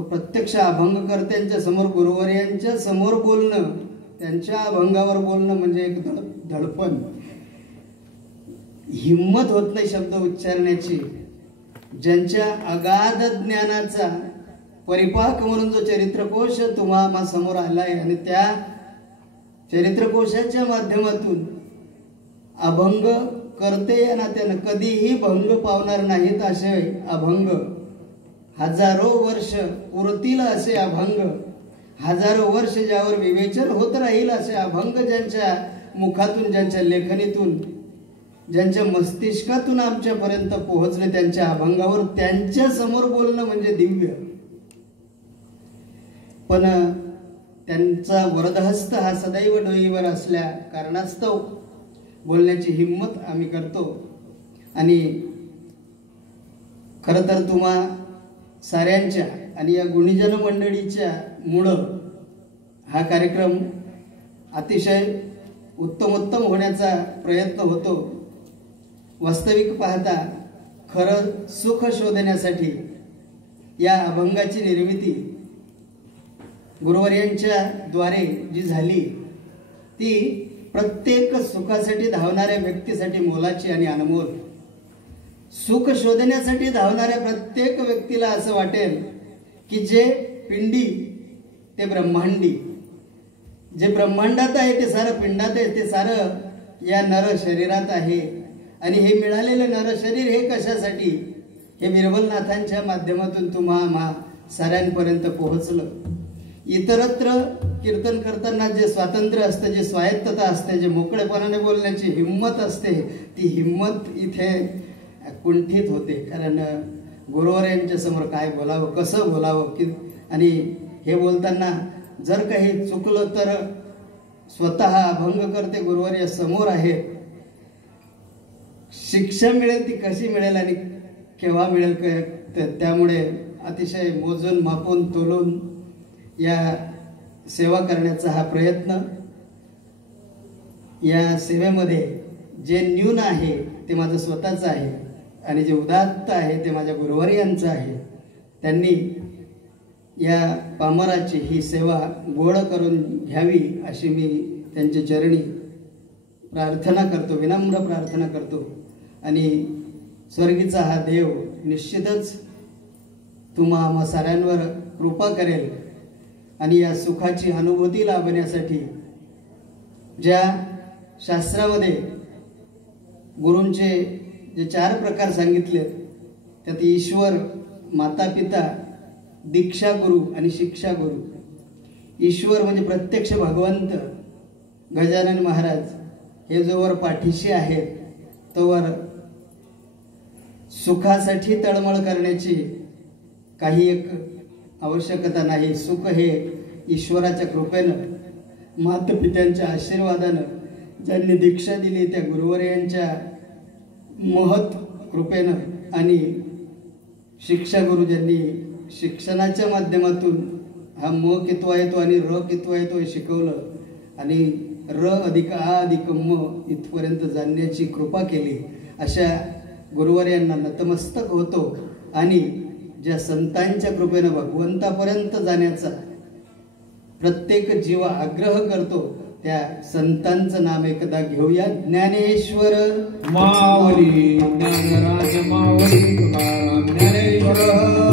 तो प्रत्यक्ष अभंगकर्त्यांच्या समोर गुरुवर्यांच्या समोर बोलणं, त्यांच्या अभंगावर बोलणं म्हणजे एक धडपण, हिम्मत होत नाही शब्द उच्चारण्याची. ज्यांच्या अगाध ज्ञानाचा परिपाक म्हणून जो चरित्रकोश तुम्हा समोर आलाय आणि त्या चरित्रकोशाच्या माध्यमातून अभंग करते या नात्यानं कधीही भंग पावणार नाहीत असे अभंग, हजारो वर्ष पुरतील असे अभंग, हजारो वर्ष ज्यावर विवेचन होत राहील असे अभंग ज्यांच्या मुखातून, ज्यांच्या लेखणीतून, ज्यांच्या मस्तिष्कातून आमच्यापर्यंत पोहोचले, त्यांच्या अभंगावर त्यांच्या समोर बोलणं म्हणजे दिव्य. पण त्यांचा वरदहस्त हा सदैव डोईवर असल्या कारणास्तव बोलण्याची हिम्मत आम्ही करतो. आणि खरं तर तुम्हा साऱ्यांच्या आणि या गुणीजन मंडळीच्या मुळं हा कार्यक्रम अतिशय उत्तमोत्तम होण्याचा प्रयत्न होतो. वास्तविक पाहता खरं सुख शोधण्यासाठी या अभंगाची निर्मिती गुरुवर्यांच्या द्वारे जी झाली ती प्रत्येक सुखासाठी धावणाऱ्या व्यक्तीसाठी मोलाची आणि अनमोल. सुख शोधण्यासाठी धावणाऱ्या प्रत्येक व्यक्तीला असं वाटेल की जे पिंडी ते ब्रह्मांडी, जे ब्रह्मांडात आहे ते सारं पिंडात आहे, ते सारं या नर शरीरात आहे. आणि हे मिळालेले नर शरीर हे कशासाठी, हे बिरबलनाथांच्या माध्यमातून तुम्हा साऱ्यांपर्यंत पोहोचलं. इतरत्र कीर्तन करताना जे स्वातंत्र्य असतं, जे स्वायत्तता असते, जे मोकळेपणाने बोलण्याची हिम्मत असते, ती हिम्मत इथे कुंठित होते. कारण गुरुवर्यांच्या समोर काय बोलावं, कसं बोलावं की, आणि हे बोलताना जर काही चुकलं तर स्वतः अभंग करते गुरुवर्य समोर आहे. शिक्षा मिळेल ती कशी मिळेल आणि केव्हा मिळेल त्यामुळे अतिशय मोजून मापून तोलून या सेवा करण्याचा हा प्रयत्न. या सेवेमध्ये जे न्यून आहे ते माझं स्वतःचं आहे आणि जे उदात्त आहे ते माझ्या गुरुवर्यांचं आहे. त्यांनी या पामराची ही सेवा गोड करून घ्यावी अशी मी त्यांच्या चरणी प्रार्थना करतो, विनम्र प्रार्थना करतो. आणि स्वर्गीचा हा देव निश्चितच तुम्हा साऱ्यांवर कृपा करेल आणि या सुखाची अनुभूती लाभण्यासाठी ज्या शास्त्रामध्ये गुरूंचे जे 4 प्रकार सांगितले त्यात ईश्वर, माता पिता, दीक्षा गुरु आणि शिक्षा गुरु. ईश्वर म्हणजे प्रत्यक्ष भगवंत गजानन महाराज, हे जोवर पाठीशी आहेत तोवर सुखासाठी तळमळ करण्याची काही एक आवश्यकता नाही. सुख हे ईश्वराच्या कृपेनं, मातपित्यांच्या आशीर्वादानं, ज्यांनी दीक्षा दिली त्या गुरुवर्यांच्या महत् कृपेनं, आणि शिक्षा गुरु ज्यांनी शिक्षणाच्या माध्यमातून हा म कितवा येतो आणि र कितवा येतो हे शिकवलं आणि र अधिक आ अधिक म इथपर्यंत जाणण्याची कृपा केली, अशा गुरुवर्यांना नतमस्तक होतो. आणि ज्या संतांच्या कृपेनं भगवंतापर्यंत जाण्याचा प्रत्येक जीव आग्रह करतो त्या संतांचं नाम एकदा घेऊया. ज्ञानेश्वर माऊली, ज्ञानराज माऊली, ज्ञानेश्वर